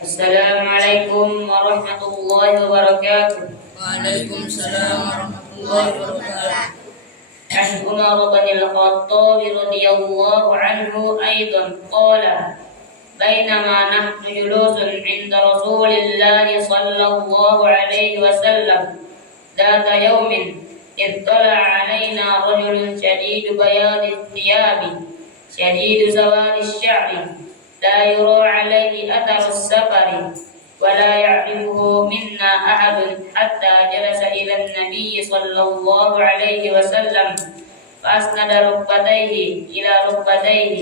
Assalamualaikum warahmatullahi wabarakatuh. Waalaikumsalam warahmatullahi wabarakatuh. عن عمر بن الخطاب رضي الله عنه أيضا قال: بينما نحن جلوس عند رسول الله صلى الله عليه وسلم ذات يوم اطلع علينا رجل شديد بياض الثياب شديد سواد الشعر لا يرى عليه أثر السفر ولا يعرفه منا أحد حتى جلس إلى النبي صلى الله عليه وسلم فأسند ركبتيه إلى ركبتيه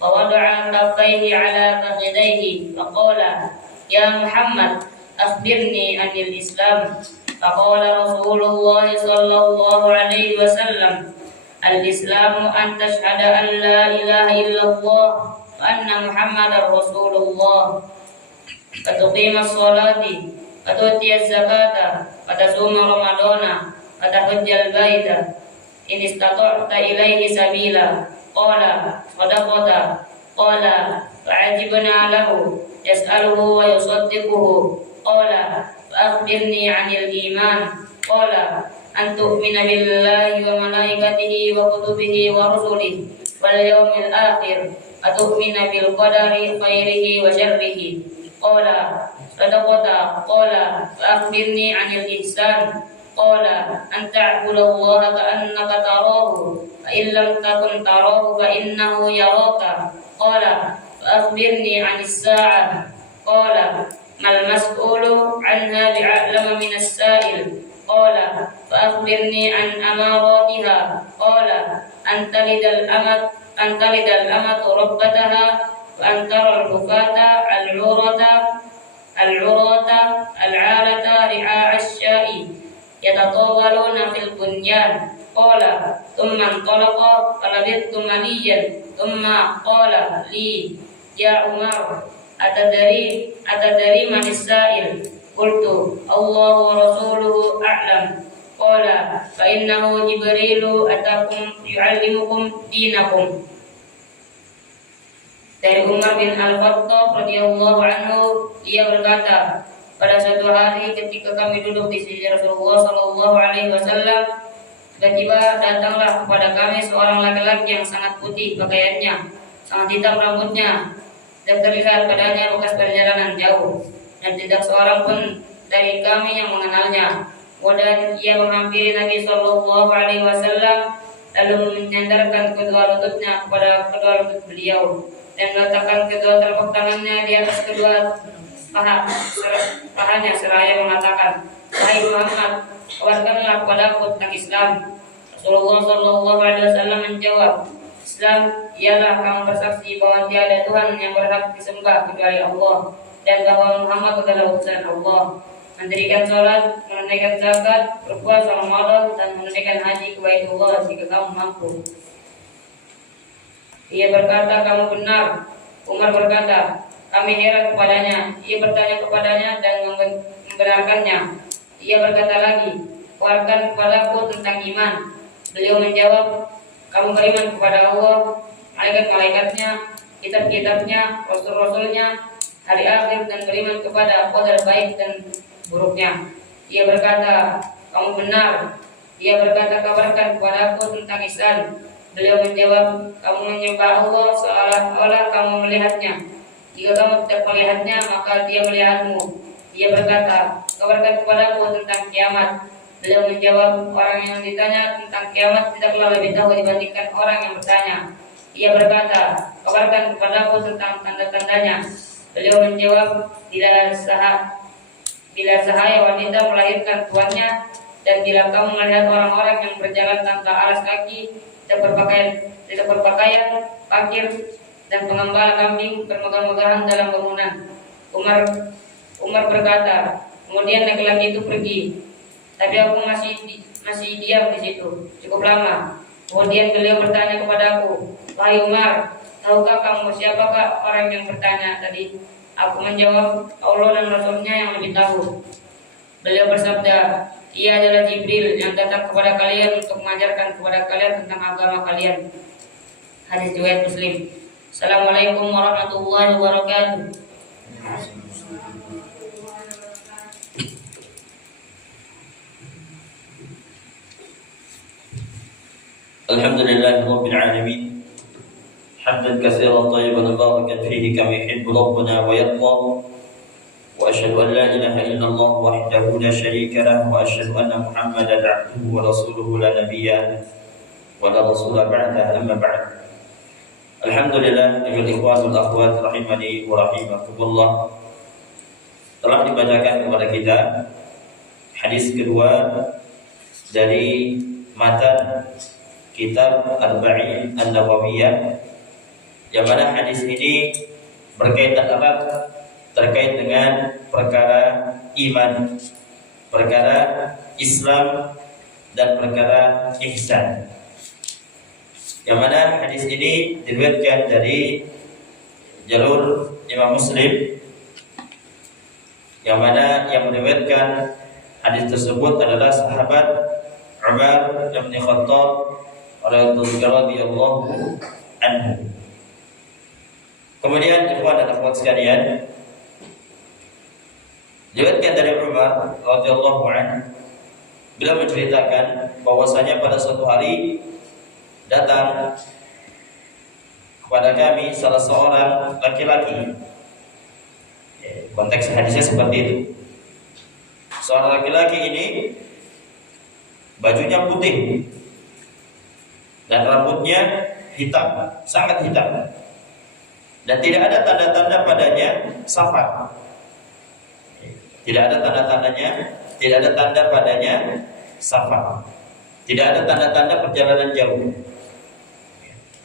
ووضع كفيه على فخذيه فقال: يا محمد أخبرني عن الإسلام. فقال رسول الله صلى الله عليه وسلم: الإسلام أن تشهد أن لا إله إلا الله وأن محمدا رسول الله وتقيم الصلاة وتؤتي الزكاة وتصوم رمضان وتحج البيت إن استطعت إليه سبيلا. قال: صدقت. قال: فعجبنا له يسأله ويصدقه. قال: فأخبرني عن الإيمان. قال: أن تؤمن بالله وملائكته وكتبه ورسله واليوم الآخر وتؤمن بالقدر خيره وشره. قال: صدقت. قال: فأخبرني عن الإحسان. قال: أن تعبد الله كأنك تراه فإن لم تكن تراه فإنه يراك. قال: فأخبرني عن الساعة. قال: ما المسؤول عنها بعلم من السائل. قال: فأخبرني عن أماراتها. قال: أن تلد الأمة ربتها وأن ترى الحفاة العراة العالة رعاء الشاء يتطاولون في البنيان. قال: ثم انطلق فلبثت مليا ثم قال لي: يا عمر أتدري من السائل؟ قلت: الله ورسوله أعلم. قال: فإنه جبريل أتاكم يعلمكم دينكم. Dari Umar bin Al-Khattab radhiyallahu anhu, dia berkata, pada suatu hari ketika kami duduk di sisi Rasulullah sallallahu alaihi wasallam, tiba-tiba datanglah kepada kami seorang laki-laki yang sangat putih pakaiannya, sangat hitam rambutnya, dan terlihat padanya bekas perjalanan jauh, dan tidak seorang pun dari kami yang mengenalnya. Kemudian ia menghampiri Nabi sallallahu alaihi wasallam, lalu menyandarkan kedua lututnya kepada kedua lutut beliau dan meletakkan kedua telapak tangannya di atas kedua pahanya seraya mengatakan, wahai Muhammad, kabarkanlah kepadaku tentang Islam. Rasulullah sallallahu alaihi wasallam menjawab, Islam ialah kamu bersaksi bahwa tiada Tuhan yang berhak disembah kecuali Allah dan bahwa Muhammad adalah utusan Allah, mendirikan salat, menunaikan zakat, berpuasa Ramadan dan menunaikan haji ke Baitullah jika kamu mampu. Ia berkata, kamu benar. Umar berkata, kami heran kepadanya. Ia bertanya kepadanya dan membenarkannya. Ia berkata lagi, kabarkan kepadaku tentang iman. Beliau menjawab, kamu beriman kepada Allah, malaikat-malaikatnya, kitab-kitabnya, rasul-rasulnya, hari akhir, dan beriman kepada qadar baik dan buruknya. Ia berkata, kamu benar. Ia berkata, kabarkan kepadaku tentang ihsan. Beliau menjawab, kamu menyembah Allah seolah-olah kamu melihatnya. Jika kamu tidak melihatnya, maka dia melihatmu. Ia berkata, kabarkan kepadaku tentang kiamat. Beliau menjawab, orang yang ditanya tentang kiamat tidaklah lebih tahu dibandingkan orang yang bertanya. Ia berkata, kabarkan kepadaku tentang tanda-tandanya. Beliau menjawab, bila sahaya wanita melahirkan tuannya, dan bila kamu melihat orang-orang yang berjalan tanpa alas kaki, tidak berpakaian, fakir, dan pengembala kambing bermegah-megahan dalam bangunan. Umar berkata, kemudian laki-laki itu pergi, tapi aku masih diam di situ cukup lama. Kemudian beliau bertanya kepadaku, wahai Umar, tahukah kamu siapakah orang yang bertanya tadi? Aku menjawab, Allah dan Rasulnya yang lebih tahu. Beliau bersabda, ia adalah Jibril yang datang kepada kalian untuk mengajarkan kepada kalian tentang agama kalian. Hadis riwayat Muslim. Assalamualaikum warahmatullahi wabarakatuh. Alhamdulillah Rabbil Alamin حمدا كثيرا طيبا مباركا فيه كما يحب ربنا ويرضى وأشهد أن لا إله إلا الله وحده لا شريك له وأشهد أن محمدا عبده ورسوله لا نبي ولا رسول بعده أما بعد Alhamdulillah dengan ikhwan dan akhwat rahimani wa rahimakumullah, telah dibacakan kepada kita hadis kedua dari matan kitab Arba'in An-Nawawiyah, yang mana hadis ini berkaitan erat terkait dengan perkara iman, perkara Islam, dan perkara ihsan. Yang mana hadis ini diriwayatkan dari jalur Imam Muslim, yang mana yang meriwayatkan hadis tersebut adalah sahabat Umar bin Khattab radhiyallahu anhu. Kemudian ikhwan dan akhwat sekalian, diriwayatkan dari Umar radhiyallahu anhu, beliau menceritakan bahwasanya pada suatu hari datang kepada kami salah seorang laki-laki. Konteks hadisnya seperti itu. Seorang laki-laki ini bajunya putih dan rambutnya hitam, sangat hitam, dan tidak ada tanda-tanda padanya safar. Tidak ada tanda-tandanya, tidak ada tanda padanya safar. Tidak ada tanda-tanda perjalanan jauh.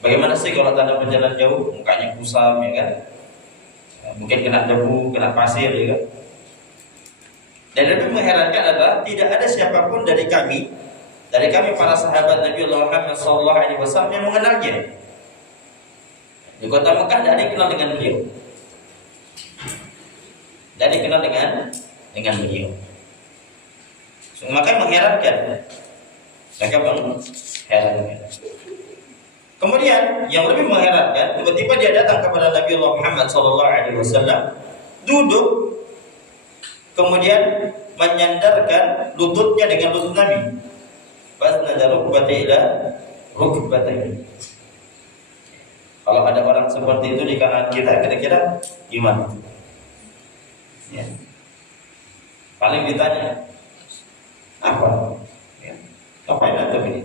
Bagaimana sih kalau tanda perjalanan jauh? Mukanya kusam, ya kan? Mungkin kena debu, kena pasir, ya kan? Dan lebih mengherankan adalah tidak ada siapapun dari kami para sahabat Nabi Muhammad SAW yang mengenalnya. Di kota Mekah tidak ada yang kenal dengan beliau. Tidak ada yang kenal dengan beliau. Maka mengherankan. Kemudian yang lebih mengherankan, tiba-tiba dia datang kepada Nabi Muhammad SAW, duduk, kemudian menyandarkan lututnya dengan lutut Nabi. Fasnada rukbatayhi ila rukbatayhi. Kalau ada orang seperti itu di kanan kita, kira-kira gimana? Ya. Paling ditanya, apa? Ya. Apa yang antum ini?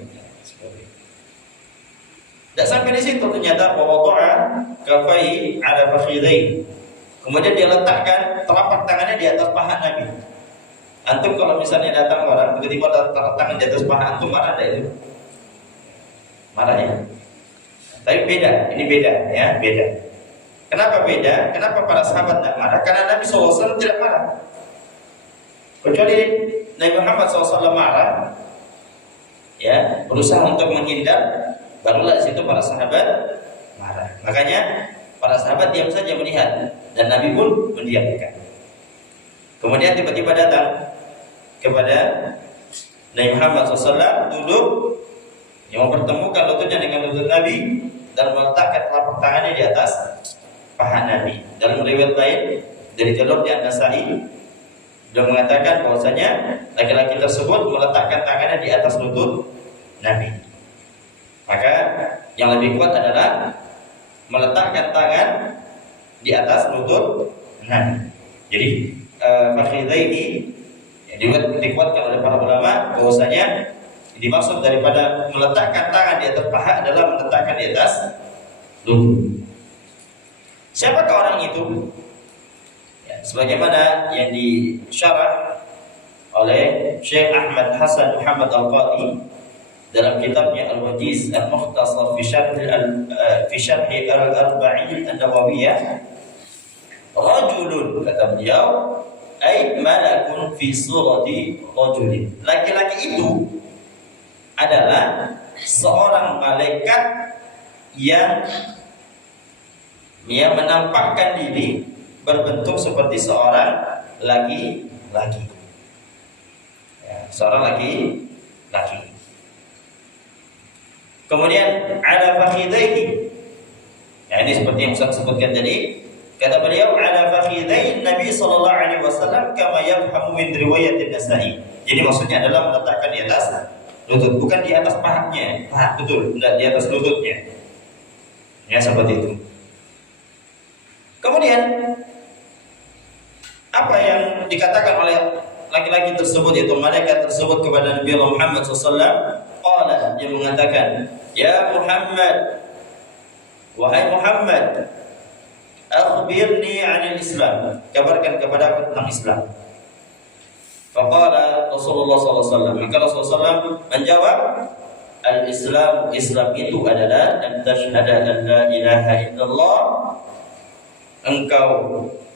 Dan sampai di situ ternyata wada'a kafai ala fakhidai. Kemudian dia letakkan telapak tangannya di atas paha Nabi. Antum kalau misalnya datang orang tiba-tiba letak tangan di atas paha antum, marah ada itu? Marah ya? Tapi beda, ini beda ya, beda. Kenapa beda? Kenapa para sahabat tidak marah? Karena Nabi SAW tidak marah. Kecuali Nabi Muhammad SAW marah, ya, berusaha untuk menghindar, barulah di situ para sahabat marah. Makanya para sahabat diam saja melihat, dan Nabi pun mendiamkan. Kemudian tiba-tiba datang kepada Nabi Muhammad SAW, duduk, yang mempertemukan lututnya dengan lutut Nabi dan meletakkan telapak tangannya di atas paha Nabi. Dalam riwayat lain dari jalur An-Nasa'i, dia mengatakan bahwasanya laki-laki tersebut meletakkan tangannya di atas lutut Nabi. Maka yang lebih kuat adalah meletakkan tangan di atas lutut Nabi. Jadi fakhidaini dikuatkan oleh para ulama bahwasanya dimaksud daripada meletakkan tangan di atas paha adalah meletakkan di atas lutut. Siapakah orang itu? Ya, sebagaimana yang disyarah oleh Syekh Ahmad Hasan Muhammad Al-Qadi dalam kitabnya Al-Wajiz Al-Mukhtasar fi Syarh Al-Arba'in An-Nawawiyah, rajulun, kata beliau, ay malakun fi surati rajulin. Laki-laki itu adalah seorang malaikat yang menampakkan diri berbentuk seperti seorang laki-laki. Ya, seorang laki-laki. Kemudian ala fakhidaihi. Ya, ini seperti yang Ustaz sebutkan tadi. Kata beliau ala fakhidaihi Nabi sallallahu alaihi wasallam kama yafhamu min riwayat An-Nasa'i. Jadi maksudnya adalah meletakkan di atas lutut, bukan di atas pahanya. Paha betul, tidak di atas lututnya. Ya, seperti itu. Kemudian apa yang dikatakan oleh laki-laki tersebut, yaitu malaikat tersebut kepada Nabi Muhammad SAW? Qala, dia mengatakan, ya Muhammad, wahai Muhammad, akhbirni 'anil Islam, kabarkan kepada aku tentang Islam. Faqala Rasulullah SAW, maka Rasulullah SAW menjawab, al-Islam, Islam itu adalah an tashhada an la ilaha illallah, engkau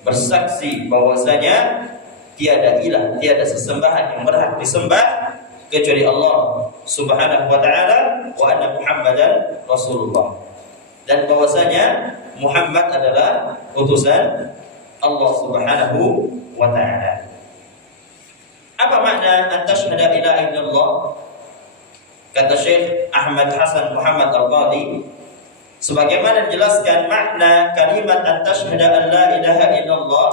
bersaksi bahwasanya tiada ilah, tiada sesembahan yang berhak disembah kecuali Allah Subhanahu wa taala, wa anna Muhammadan Rasulullah, dan bahwasanya Muhammad adalah utusan Allah Subhanahu wa taala. Apa makna an tashhada ilaha illallah? Kata Syekh Ahmad Hasan Muhammad Al-Qadi, sebagaimana dijelaskan makna kalimat an tashhada an la ilaha illallah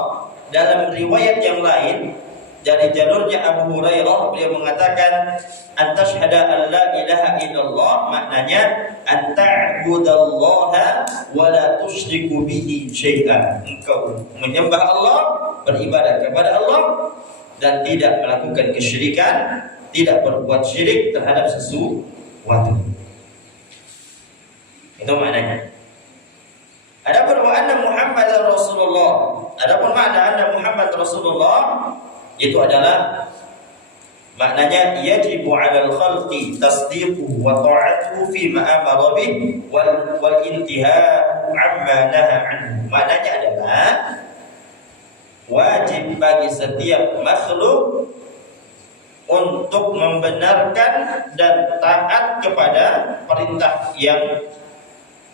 dalam riwayat yang lain dari jalurnya Abu Hurairah, beliau mengatakan an tashhada an la ilaha illallah maknanya an ta'budallaha wa la tusyriku bihi syai'an, engkau menyembah Allah, beribadah kepada Allah dan tidak melakukan kesyirikan, tidak berbuat syirik terhadap sesuatu. Itu maknanya. Adapun wa anna Muhammadar Rasulullah, adapun makna anna Muhammad Rasulullah itu adalah maknanya yajibu 'alal khalqi tasdiquhu wa ta'atuhu fi ma amara bih wal intihau 'amma naha anhu. Maknanya adalah wajib bagi setiap makhluk untuk membenarkan dan taat kepada perintah yang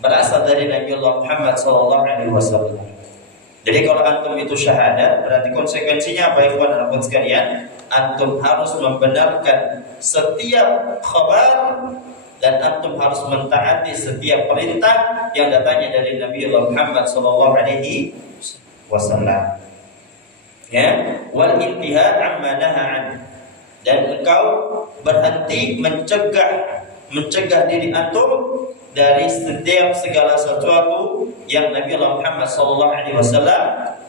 berasal dari Nabi Allah Muhammad SAW. Jadi kalau antum itu syahadat, berarti konsekuensinya apa, ikhwan dan akhwat sekalian? Antum harus membenarkan setiap khabar dan antum harus mentaati setiap perintah yang datangnya dari Nabi Allah Muhammad SAW. Ya, wal intiha amma naha an, dan engkau berhenti mencegah diri antum dari setiap segala sesuatu yang Nabi Allah Muhammad SAW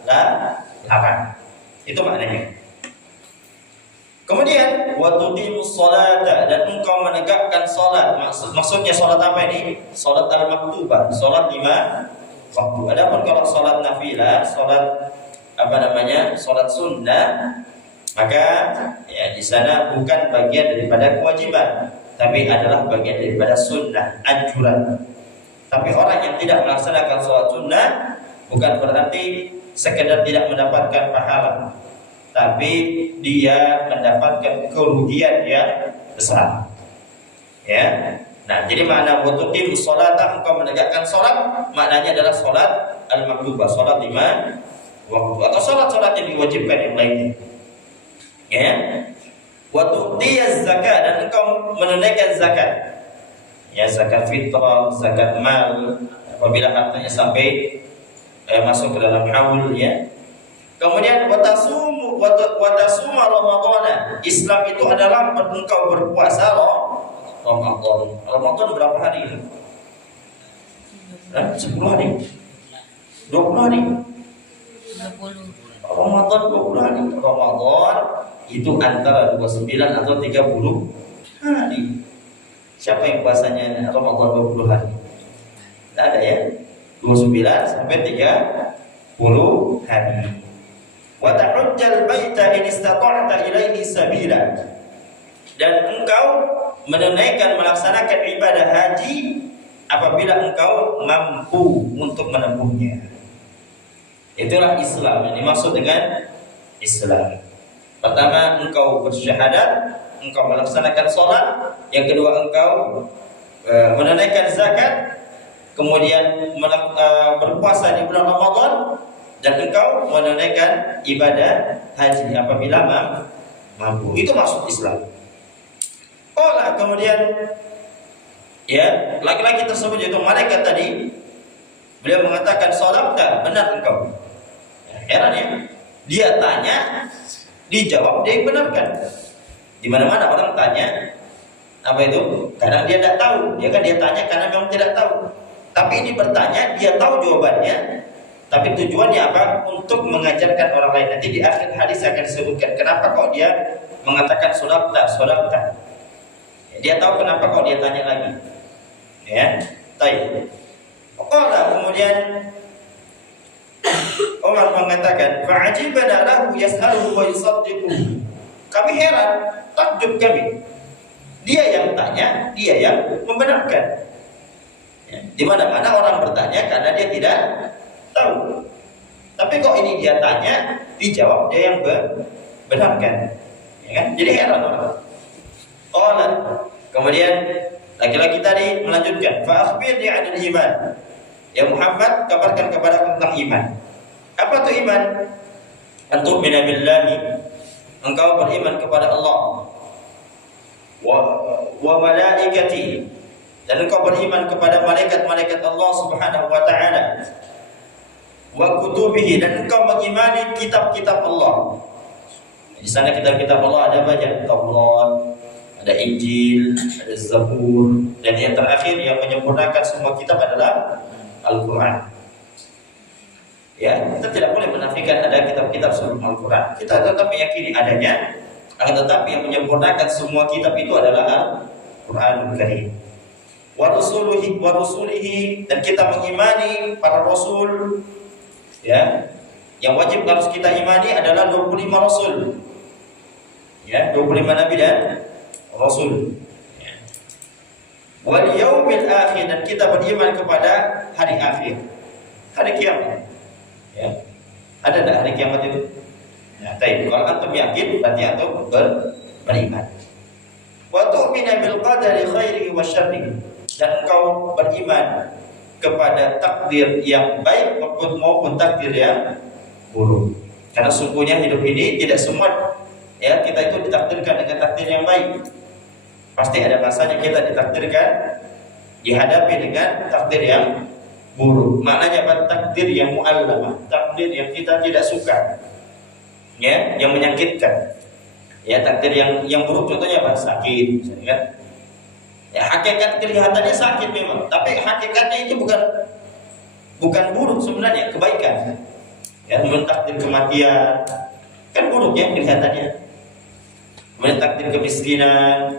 larang. Itu maknanya. Kemudian wa tuqimus sholata, dan engkau menegakkan salat. Maksudnya salat apa ini? Salat al-maktubah, salat 5 waktu. Adapun kalau salat nafilah, salat salat sunnah, maka ya di sana bukan bagian daripada kewajiban, tapi adalah bagian daripada sunnah, anjuran. Tapi orang yang tidak melaksanakan sholat sunnah bukan berarti sekedar tidak mendapatkan pahala, tapi dia mendapatkan kerugian yang besar. Ya. Nah, jadi makna wutuqim sholata, engkau menegakkan sholat, maknanya adalah sholat al-maktubah, sholat 5 waktu, atau sholat-sholat yang diwajibkan yang lainnya. Ya. Wa tu'tiyaz zakat, dan engkau menunaikan zakat. Ya, zakat fitrah, zakat mal apabila hartanya sampai masuk ke dalam haul, ya. Kemudian wa tasuma Ramadan. Islam itu adalah engkau berpuasa Ramadan. Ramadan berapa hari? 10 hari. 20 hari. Ramadan 20 hari. Ramadan itu antara 29 atau 30 hari. Siapa yang puasanya Ramadan 20 hari? Tidak ada, ya. 29 sampai 30 hari. Wa tahujjal baita in istata'ta ilaihi sabila. Dan engkau menunaikan, melaksanakan ibadah haji apabila engkau mampu untuk menempuhnya. Itulah Islam. Ini maksud dengan Islam. Pertama, engkau bersyahadat, engkau melaksanakan sholat. Yang kedua, engkau menunaikan zakat, kemudian berpuasa di bulan Ramadan, dan engkau menunaikan ibadah haji apabila mampu. Itu maksud Islam. Kemudian ya, laki-laki tersebut, yaitu malaikat tadi, beliau mengatakan, "Shadaqta, benar engkau." Ya, heran, ya. Dia tanya, dijawab, dia benarkan. Di mana-mana orang tanya apa itu? Kadang dia tidak tahu, ya kan, dia tanya karena memang tidak tahu. Tapi ini bertanya, dia tahu jawabannya, tapi tujuannya apa? Untuk mengajarkan orang lain. Nanti di akhir hadis akan disebutkan kenapa kok dia mengatakan sodakta. Dia tahu kenapa kok dia tanya lagi. Ya, baik. Kemudian Umar mengatakan, fa'ajibana lahu yas'aluhu wa yusaddiquhu. Kami heran, takjub kami. Dia yang tanya, dia yang membenarkan. Ya, di mana-mana orang bertanya karena dia tidak tahu. Tapi kok ini dia tanya, dijawab, dia yang benarkan. Ya kan? Jadi heran orang. Kemudian laki-laki tadi melanjutkan, fa akhbirni 'anil iman. Ya Muhammad, kabarkan kepada tentang iman. Apa itu iman? Antum tu'mina billahi, engkau beriman kepada Allah, wa malaikati, dan engkau beriman kepada malaikat-malaikat Allah Subhanahu wa taala, wa kutubihi, dan engkau mengimani kitab-kitab Allah. Di sana kitab-kitab Allah ada banyak, Taurat, ada Injil, ada Zabur, dan yang terakhir yang menyempurnakan semua kitab adalah Al-Quran. Ya, kita tidak boleh menafikan ada kitab-kitab sebelum Al-Quran. Kita tetap meyakini adanya, akan tetapi yang menyempurnakan semua kitab itu adalah Al-Quranul Karim. Wa rusulihi, dan kita mengimani para rasul. Ya, yang wajib harus kita imani adalah 25 rasul. Ya, 25 nabi dan rasul. Wal yaumil akhir, dan kita beriman kepada hari akhir, hari kiamat. Ya. Ada enggak hari kiamat itu? Ya, baik. Kalau antum yakin, berarti antum beriman. Wa tu'minu bil qadari khairihi wa syarrihi, dan engkau beriman kepada takdir yang baik maupun takdir yang buruk. Karena sungguhnya hidup ini tidak semua, ya, kita itu ditakdirkan dengan takdir yang baik. Pasti ada masanya kita ditakdirkan dihadapi dengan takdir yang buruk. Maknanya apa? Takdir yang mu'allamah, takdir yang kita tidak suka, ya, yang menyakitkan. Ya, takdir yang buruk contohnya apa? Sakit, misalnya, kan? Ya, hakikat kelihatannya sakit memang, tapi hakikatnya itu bukan buruk sebenarnya, kebaikan. Ya, takdir kematian kan buruk ya kelihatannya. Kemudian takdir kemiskinan,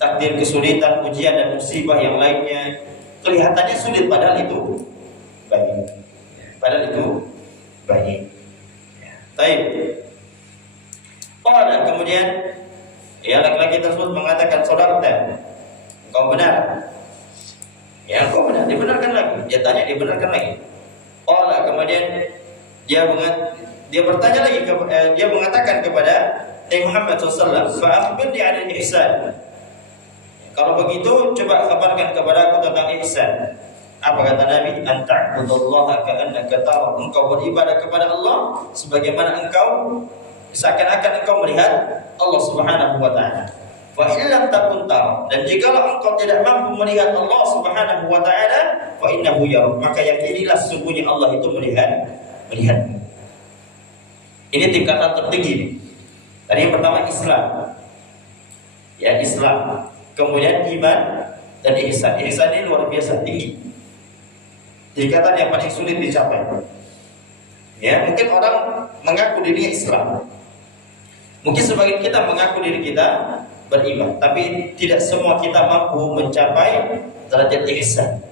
takdir kesulitan, ujian dan musibah yang lainnya, kelihatannya sulit padahal itu baik. Padahal itu baik. Baik. Kemudian ya laki-laki tersebut mengatakan, saudara, engkau benar. Ya, engkau benar. Dibenarkan lagi. Dia tanya, dibenarkan lagi. Kemudian dia bertanya lagi, dia mengatakan kepada Nabi Muhammad SAW, fa akhbirni 'anil ihsan. Kalau begitu, coba kabarkan kepada aku tentang ihsan. Apa kata Nabi? Anta'budallaha ka'annaka tarahu. Engkau beribadah kepada Allah sebagaimana engkau seakan-akan engkau melihat Allah Subhanahu wa taala. Fa illam takun tara, dan jikalau engkau tidak mampu melihat Allah Subhanahu wa taala, fa innahu yarah, maka yakinilah sesungguhnya Allah itu melihatmu. Ini tingkatan tertinggi nih. Tadi yang pertama Islam. Ya, Islam. Kemudian iman dan ihsan. Ihsan ini luar biasa tinggi. Tingkatan yang paling sulit dicapai. Ya, mungkin orang mengaku dirinya Islam. Mungkin sebagian kita mengaku diri kita beriman, tapi tidak semua kita mampu mencapai derajat ihsan.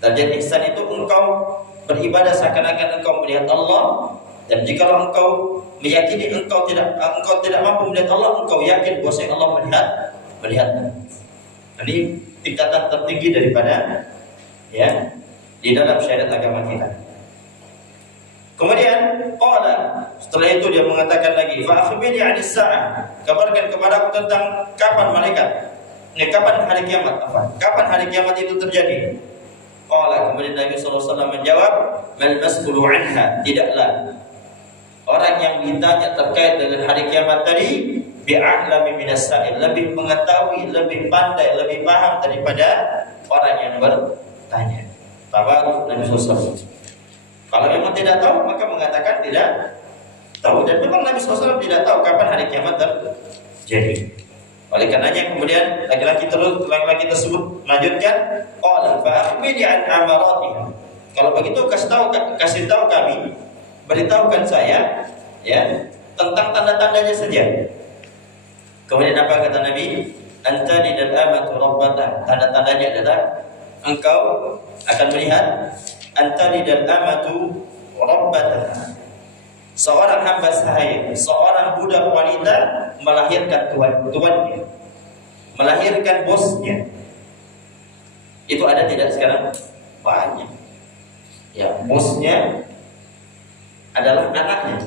Derajat ihsan itu engkau beribadah seakan-akan engkau melihat Allah, dan jikalau engkau meyakini engkau tidak mampu melihat Allah, engkau yakin bahwa Allah melihatmu. Ini tingkatan tertinggi daripada ya di dalam syariat agama kita. Kemudian setelah itu dia mengatakan lagi, fa akhbirni 'anis sa'ah, kabarkan kepadaku tentang kapan kapan hari kiamat, kapan hari kiamat itu terjadi. Kemudian Nabi SAW menjawab, mal mas'ulu 'anha, tidaklah orang yang ditanya terkait dengan hari kiamat tadi bi'a'lami minas sa'il, lebih mengetahui, lebih pandai, lebih paham daripada orang yang bertanya. Nabi SAW. Kalau memang tidak tahu, maka mengatakan tidak tahu, dan memang Nabi SAW tidak tahu kapan hari kiamat terjadi. Oleh karenanya kemudian laki-laki tersebut melanjutkan, qala fa akhbirni an amaratiha. Kalau begitu kasih tahu kami, beritahukan saya ya tentang tanda-tandanya saja. Kemudian apa kata Nabi? Antani dan amatu rabbata. Tanda-tandanya adalah engkau akan melihat antani dan amatu rabbata. Seorang hamba sahaya, seorang budak wanita melahirkan tuannya, melahirkan bosnya. Itu ada tidak sekarang? Banyak. Ya, bosnya adalah anaknya.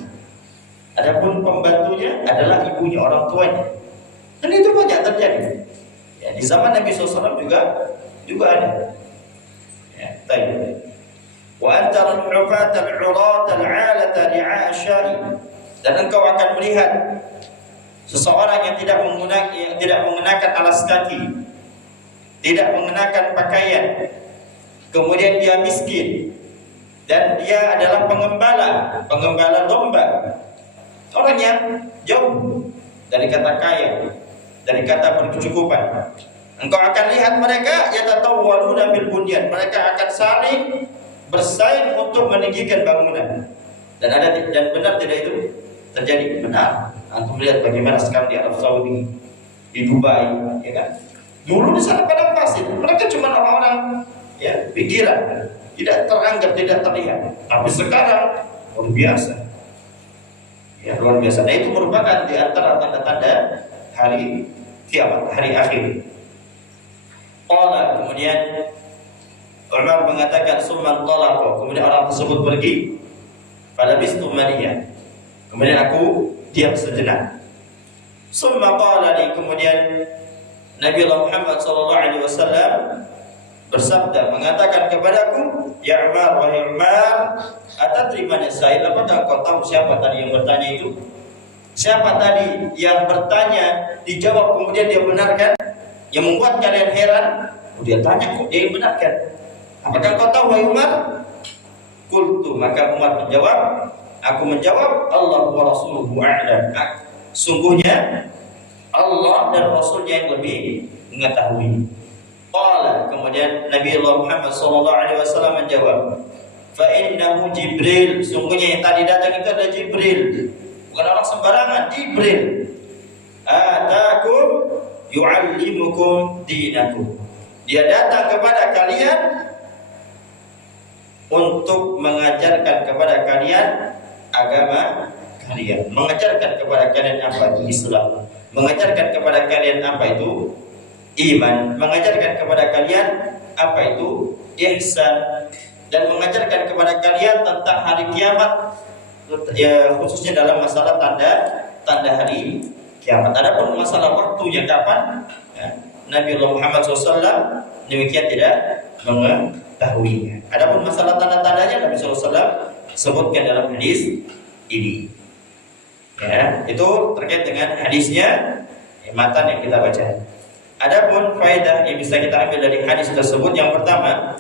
Adapun pembantunya adalah ibunya, orang tuanya. Dan itu banyak terjadi. Ya, di zaman Nabi SAW juga ada. Ya, baik. Wa antara al-'ufat al-'urat al-'alat li'asyai. Dan engkau akan melihat seseorang yang tidak mengenakan alas kaki, tidak mengenakan pakaian, kemudian dia miskin, dan dia adalah pengembala domba. Orang yang jauh dari kata kaya, dari kata berkecukupan. Engkau akan lihat mereka yatatawwaluna fil bunyan. Mereka akan saling bersaing untuk meninggikan bangunan. Dan benar tidak itu terjadi? Benar. Antum lihat bagaimana sekarang di Arab Saudi, di Dubai, ya kan? Dulu di sana padang pasir, mereka cuma orang-orang ya pikiran, tidak teranggap, tidak terlihat. Tapi sekarang luar biasa. Ya, luar biasa. Nah, itu merupakan di antara tanda-tanda hari kiamat, hari akhir. Kemudian Umar mengatakan summan talaqa, kemudian orang tersebut pergi. Falabistu maliyan. Kemudian aku diam sejenak. Summa qala li, kemudian Nabi Muhammad sallallahu alaihi wasallam bersabda, mengatakan kepadaku, ya Umar, wahai Umar, atadri man sa'il, apakah kau tahu siapa tadi yang bertanya itu? Siapa tadi yang bertanya, dijawab kemudian dia benarkan, yang membuat kalian heran? Dia tanya kok dia benarkan. Apakah kau tahu wahai Umar? Qultu, maka Umar menjawab, aku menjawab, Allah wa rasuluhu a'lam. Sungguhnya Allah dan Rasulnya yang lebih mengetahui. Qala, kemudian Nabi Muhammad sallallahu alaihi wasallam menjawab, fa innahu Jibril, sungguhnya yang tadi datang itu adalah Jibril, bukan orang sembarangan, Jibril. Atakum yu'allimukum dinakum. Dia datang kepada kalian untuk mengajarkan kepada kalian agama kalian, mengajarkan kepada kalian apa itu Islam, mengajarkan kepada kalian apa itu iman, mengajarkan kepada kalian apa itu ihsan, dan mengajarkan kepada kalian tentang hari kiamat, ya, khususnya dalam masalah tanda hari kiamat. Adapun masalah waktunya kapan, ya, Nabi Muhammad SAW demikian tidak mengetahuinya. Adapun masalah tanda-tandanya Nabi SAW sebutkan dalam hadis ini. Ya, itu terkait dengan hadisnya, matan yang kita baca. Adapun faedah yang bisa kita ambil dari hadis tersebut, yang pertama,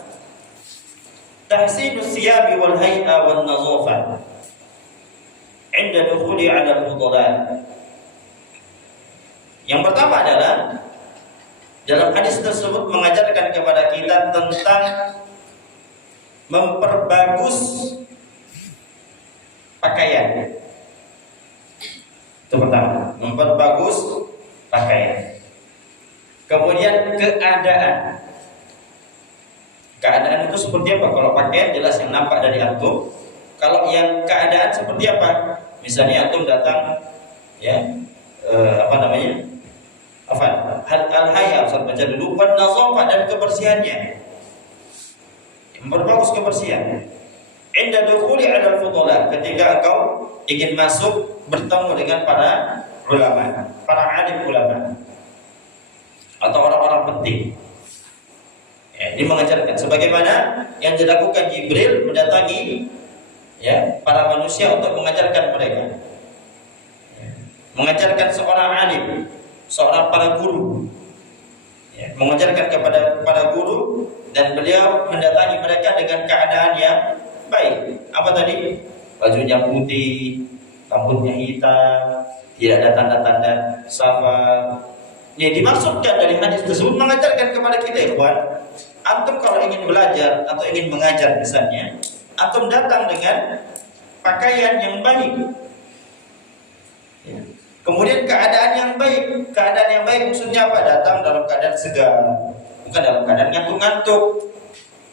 tahsinus siyabi wal hay'a wan nazafah 'inda dukhuli 'ala al-fudala. Yang pertama adalah dalam hadis tersebut mengajarkan kepada kita tentang memperbagus pakaian. Itu pertama, memperbagus pakaian. Kemudian keadaan itu seperti apa? Kalau pakaian jelas yang nampak dari antum. Kalau yang keadaan seperti apa? Misalnya antum datang, ya, al-hayya, Ustaz baca dulu, wan nazafah, dan kebersihannya, memperbagus kebersihan. Inda dukhuli 'ala al-fudala, ketika engkau ingin masuk bertemu dengan para ulama, para alim ulama atau orang-orang penting. Ya, ini mengajarkan sebagaimana yang dilakukan Jibril mendatangi, ya, para manusia untuk mengajarkan mereka. Ya, mengajarkan seorang alim, seorang para guru. Ya, mengajarkan kepada para guru, dan beliau mendatangi mereka dengan keadaan yang baik. Apa tadi? Bajunya putih, rambutnya hitam, tidak ada tanda-tanda safar. Yang dimaksudkan dari hadis tersebut mengajarkan kepada kita, ikhwan, antum kalau ingin belajar atau ingin mengajar misalnya, antum datang dengan pakaian yang baik. Ya. Kemudian keadaan yang baik. Keadaan yang baik maksudnya apa? Datang dalam keadaan segar, bukan dalam keadaan ngantuk-ngantuk.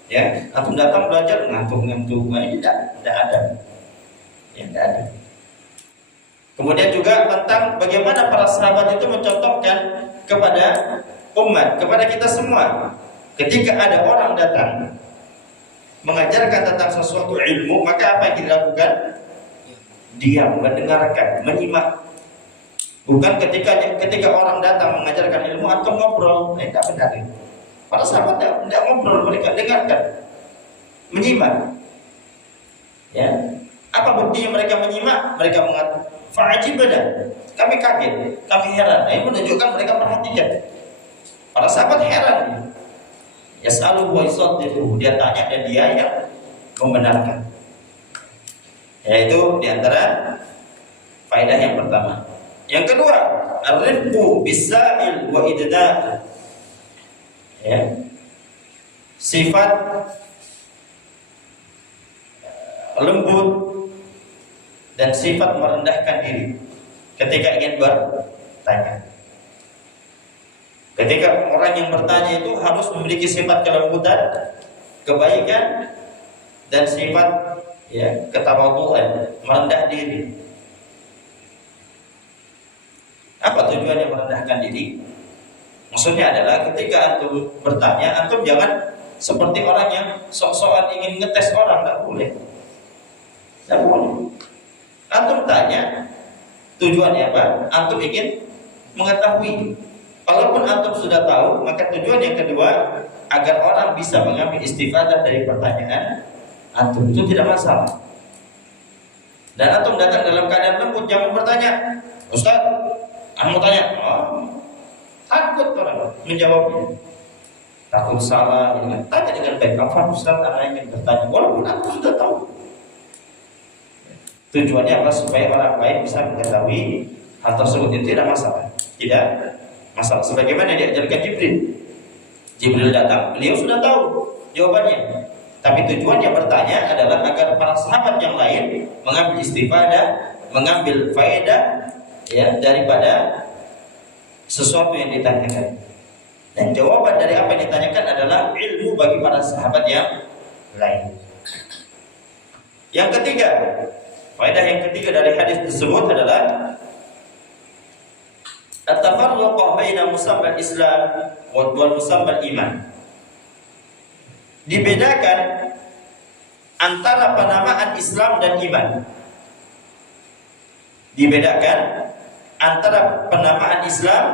Ya, antum datang belajar ngantuk-ngantuk, ini tidak ada. Ya, tidak ada. Kemudian juga tentang bagaimana para sahabat itu mencontohkan kepada umat, kepada kita semua. Ketika ada orang datang mengajarkan tentang sesuatu ilmu, maka apa yang dilakukan? Diam, mendengarkan, menyimak. Bukan ketika orang datang mengajarkan ilmu atau ngobrol, tidak benar. Para sahabat tidak ngobrol, mereka dengarkan, menyimak. Ya, apa buktinya mereka menyimak? Mereka mengatakan, fa'ajibana, kami kaget, kami heran. Ini menunjukkan mereka perhatikan. Para sahabat heran. Yas'alu wa yusaddiqu, dia tanya dan dia yang membenarkan. Yaitu diantara faedah yang pertama. Yang kedua, ar-rifqu bis-sa'il wa idna'. Ya. Sifat lembut dan sifat merendahkan diri ketika ingin bertanya. Ketika orang yang bertanya itu harus memiliki sifat kelembutan, kebaikan, dan sifat ketawadhuan, merendah diri. Apa tujuannya merendahkan diri? Maksudnya adalah ketika antum bertanya, antum jangan seperti orang yang sok-sokan ingin ngetes orang, tidak boleh. Tidak boleh. Antum tanya, tujuannya apa? Antum ingin mengetahui. Kalaupun antum sudah tahu, maka tujuan yang kedua agar orang bisa mengambil istifadah dari pertanyaan antum, itu tidak masalah. Dan antum datang dalam keadaan lembut, jangan bertanya, Ustaz, anu mau tanya, takut orang menjawabnya, takut salah. Tanya dengan baik, apa Ustaz, anak ingin bertanya, walaupun antum sudah tahu. Tujuannya apa? Supaya orang lain bisa mengetahui hal tersebut, itu tidak masalah. Tidak masalah. Sebagaimana diajarkan Jibril. Jibril datang, beliau sudah tahu jawabannya. Tapi tujuannya bertanya adalah agar para sahabat yang lain mengambil istifadah, mengambil faedah daripada sesuatu yang ditanyakan. Dan jawaban dari apa yang ditanyakan adalah ilmu bagi para sahabat yang lain. Yang ketiga, faedah yang ketiga dari hadis tersebut adalah at-tafarruq baina musammal Islam wal musammal iman. Dibedakan antara penamaan Islam dan iman. Dibedakan antara penamaan Islam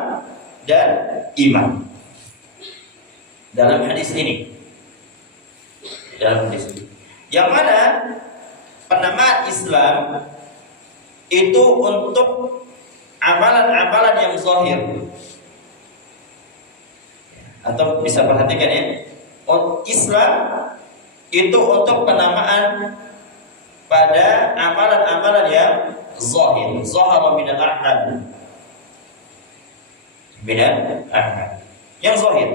dan iman. Dalam hadis ini. Yang mana penamaan Islam itu untuk amalan-amalan yang zahir. Atau bisa perhatikan ya, Islam itu untuk penamaan pada amalan-amalan yang zahir, zahara minal a'mal. Yang zahir,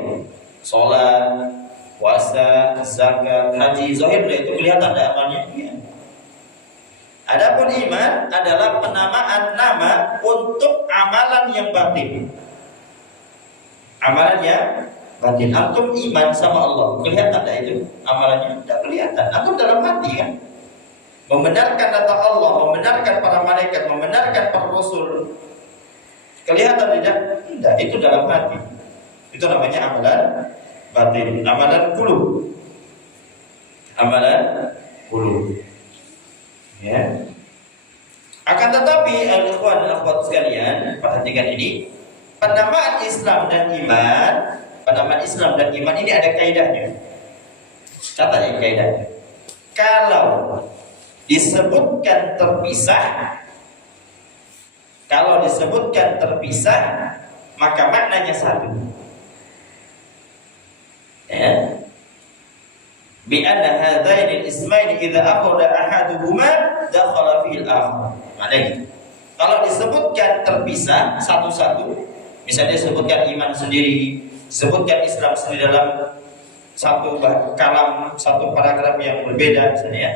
salat, puasa, zakat, haji, zahir itu kelihatan ada amalnya. Ya. Adapun iman adalah penamaan nama untuk amalan yang batin. Amalan yang batin. Antum iman sama Allah, kelihatan tak itu amalannya? Tidak kelihatan. Antum dalam hati kan, membenarkan data Allah, membenarkan para malaikat, membenarkan para rasul. Kelihatan tidak? Tidak. Itu dalam hati. Itu namanya amalan batin, amalan qulub. Amalan qulub. Ya. Akan tetapi al-ikhwan dan akhwat sekalian, perhatikan ini, penamaan Islam dan iman, penamaan Islam dan iman ini ada kaidahnya. Catat ya kaidahnya. Kalau disebutkan terpisah, maka maknanya satu. Ya. bi anna hadaini al-ismaini idza akhadha ahaduhuma dakhala fi al-akhar. Maknanya gitu. Kalau disebutkan terpisah satu-satu, misalnya disebutkan iman sendiri, disebutkan Islam sendiri dalam satu kalam, satu paragraf yang berbeda misalnya ya,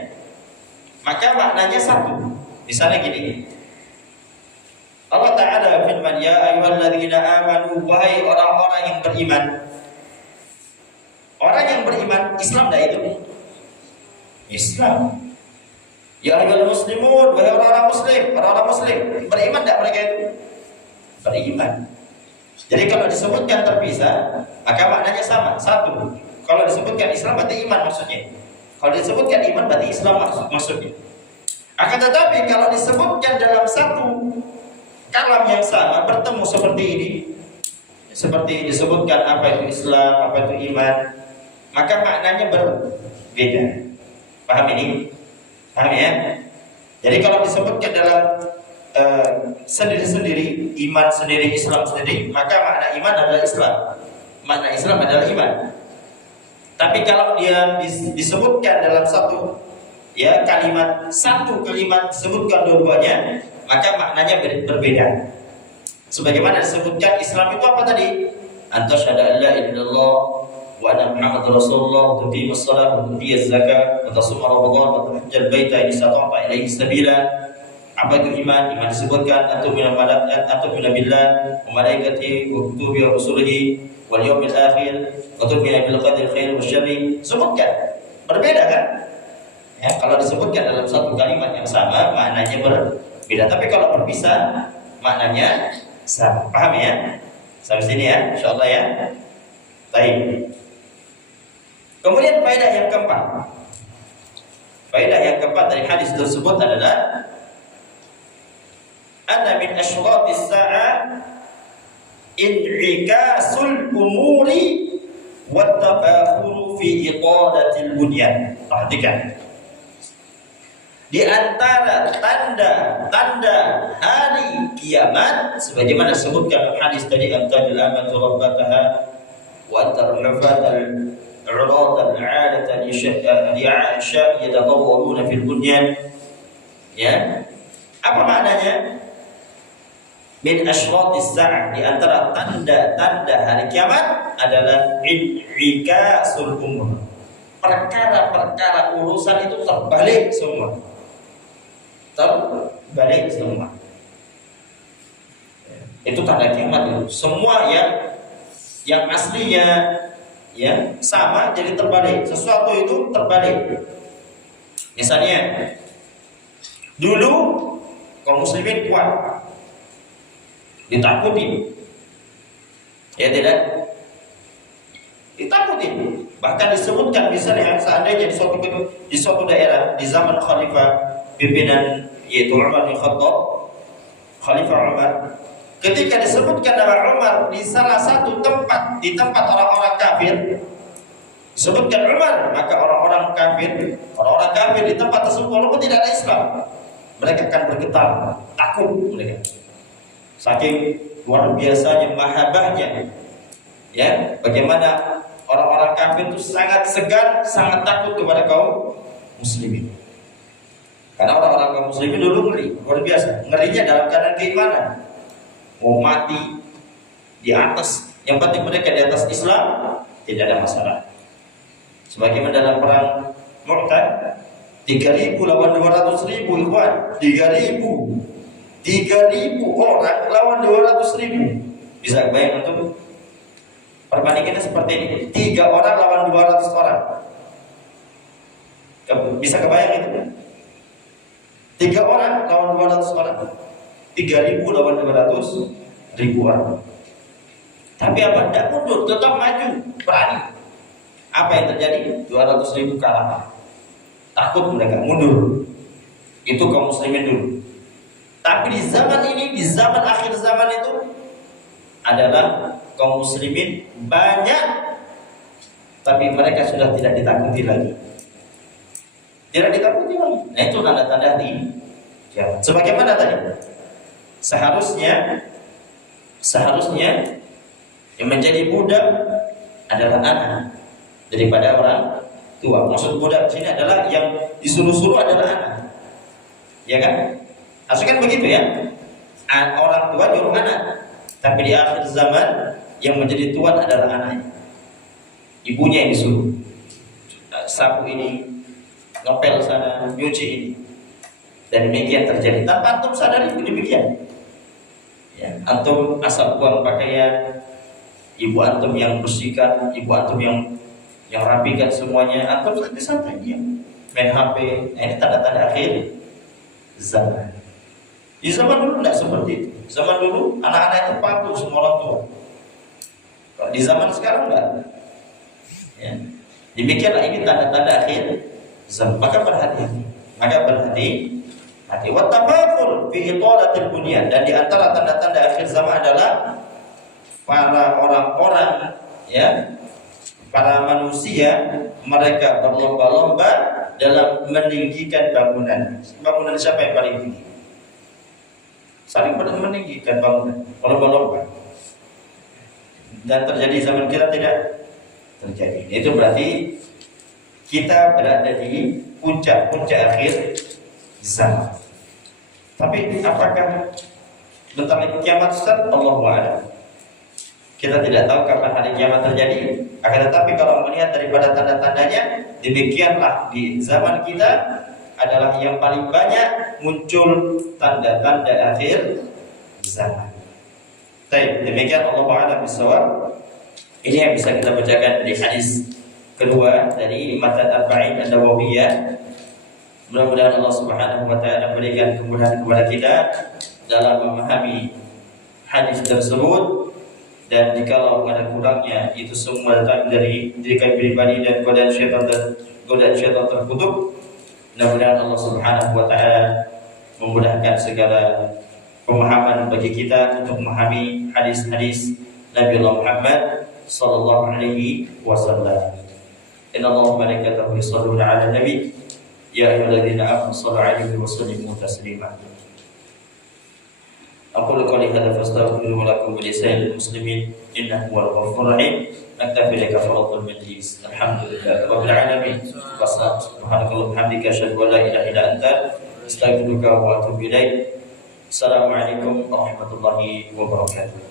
maka maknanya satu. Misalnya gini, Allah Ta'ala firman, ya ayyuhalladzina amanu, wahai orang-orang yang beriman. Orang yang beriman, Islam dah itu Islam. Ya ayyuhal muslimun, wahai orang-orang muslim, beriman tak mereka itu? Beriman. Jadi kalau disebutkan terpisah, maka maknanya sama, satu. Kalau disebutkan Islam berarti iman maksudnya. Kalau disebutkan iman berarti Islam maksudnya. Akan tetapi kalau disebutkan dalam satu kalam yang sama, bertemu seperti ini, seperti disebutkan apa itu Islam, apa itu iman, maka maknanya berbeda. Paham ini? Paham ya? Jadi kalau disebutkan dalam sendiri-sendiri, iman sendiri, Islam sendiri, maka makna iman adalah Islam, makna Islam adalah iman. Tapi kalau dia disebutkan dalam satu kalimat, satu kalimat disebutkan dua-duanya, maka maknanya berbeda. Sebagaimana disebutkan Islam itu apa tadi? Anta syahada an la ilaha illallah wa anna Muhammadar Rasulullah, wa tuqimus shalah, wa tutiyaz zakah, wa tasuma Ramadan, wa tahajjal baita in istata'ta ilaihi sabila. Apa itu iman? Iman disebutkan atu'minu billah wa malaikatihi wa kutubihi wa rusulihi wal yawmil akhir wa tu'minu bil qadri khair wa syarri. Sebutkan. Berbeda kan? Ya, kalau disebutkan dalam satu kalimat yang sama, maknanya berbeda. Tapi kalau berpisah, maknanya sama. Paham ya? Sampai sini ya, insyaallah ya. Baik. Kemudian faedah yang keempat. Faedah yang keempat dari hadis tersebut adalah anna min asyratis sa'ah in'ikasul umuri wa tafakhuru fi iqadatil bunyan. Perhatikan. Di antara tanda-tanda hari kiamat, sebagaimana disebutkan hadis tadi, antajil amatu rabbataha wa tarhafatal uratan 'adatan li'aisha yatatawwaluna fil bunyan. Ya. Apa maknanya? Min asyratis sa'ah, di antara tanda-tanda hari kiamat adalah in'ikasul umur. Perkara-perkara urusan itu terbalik semua. Terbalik semua. Itu tanda kiamat itu. Semua yang aslinya sama jadi terbalik. Sesuatu itu terbalik. Misalnya dulu kaum muslimin kuat, ditakuti, ya tidak? Ditakuti. Bahkan disebutkan misalnya seandainya di suatu daerah di zaman Khalifah pimpinan yaitu Umar bin Khattab, Khalifah Umar, ketika disebutkan nama Umar di salah satu tempat, di tempat orang-orang kafir, disebutkan Umar, maka orang-orang kafir di tempat tersebut walaupun tidak ada Islam, mereka akan bergetar, takut mereka. Saking luar biasanya mahabbahnya. Ya, bagaimana orang-orang kafir itu sangat segan, sangat takut kepada kaum muslimin. Karena orang-orang kaum muslimin dulu ngeri, luar biasa. Ngerinya dalam keadaan keimanan. Mau mati di atas, yang penting mereka di atas Islam, tidak ada masalah. Sebagaimana dalam perang Mu'tah, 3.000 lawan 200.000 ikhwan, 3.000 orang lawan 200.000. Bisa bayang untuk perbandingannya seperti ini, 3 orang lawan 200 orang. Bisa kebayang itu? 3 orang lawan 200 orang, 3.000 lawan 200.000 orang. Tapi apa? Tidak mundur, tetap maju, berani. Apa yang terjadi? 200.000 kalah. Takut mereka, mundur. Itu kaum muslimin dulu. Tapi di zaman ini, di zaman akhir zaman itu adalah kaum muslimin banyak, tapi mereka sudah tidak ditakuti lagi. Tidak ditakuti lagi. Nah itu tanda-tanda ini. Ya, sebagaimana tadi, seharusnya yang menjadi budak adalah anak daripada orang tua. Maksud budak di sini adalah yang disuruh-suruh adalah anak. Ya kan? Harusnya kan begitu ya. Orang tua nyuruh anak. Tapi di akhir zaman yang menjadi tuan adalah anaknya. Ibunya yang disuruh. Sapu ini, ngepel sana, nyuci ini. Dan demikian terjadi. Tanpa antum sadari pun demikian. Ya, antum asal buang pakaian, ibu antum yang bersihkan, ibu antum yang rapikan semuanya, antum santai dia main HP. Nah, ini tanda-tanda akhir zaman. Di zaman dulu tidak seperti itu. Zaman dulu anak-anak itu patuh semua orang tua. Kalau di zaman sekarang enggak. Ya. Demikianlah ini tanda-tanda akhir zaman. Maka berhati-hati. Wa tafafur fi italatil bunyan, dan di antara tanda-tanda akhir zaman adalah para orang-orang, ya, para manusia, mereka berlomba-lomba dalam meninggikan bangunan. Bangunan siapa yang paling tinggi? Saling meninggikan bangunan, berlomba-lomba. Dan terjadi zaman kita tidak terjadi. Itu berarti kita berada di puncak-puncak akhir zaman. Tapi apakah bentar lagi kiamat Ustaz? Allahu a'lam. Kita tidak tahu kapan hari kiamat terjadi. Akan tetapi kalau melihat daripada tanda-tandanya, demikianlah di zaman kita adalah yang paling banyak muncul tanda-tanda akhir zaman. Baik, demikian Allahu a'lam bishawab. Ini yang bisa kita bacakan dari hadis kedua dari Matan Arba'in An-Nawawiyah. Mudah-mudahan Allah Subhanahu wa taala berikan kemudahan kepada kita dalam memahami hadis tersebut, dan jikalau ada kurangnya itu semua datang dari diri kami pribadi dan godaan syaitan terkutuk. Mudah-mudahan Allah Subhanahu wa taala memudahkan segala pemahaman bagi kita untuk memahami hadis-hadis Nabi Allah Muhammad sallallahu alaihi wasallam. Inna Allaha wa malaikatahu yusholluna 'alan nabi. Ya ayyuhalladzina amanu shallu 'alaihi wa sallimu taslima. Aqulu qouli hadza fastaghfiru lakum wa lisa'iril muslimin innahu huwal ghafurur rahim. Naktafi laka fadlul majlis. Alhamdulillahi rabbil alamin. Subhanakallahumma hamdika asyhadu an la ilaha illa anta astaghfiruka wa atubu ilaik. Assalamualaikum warahmatullahi wabarakatuh.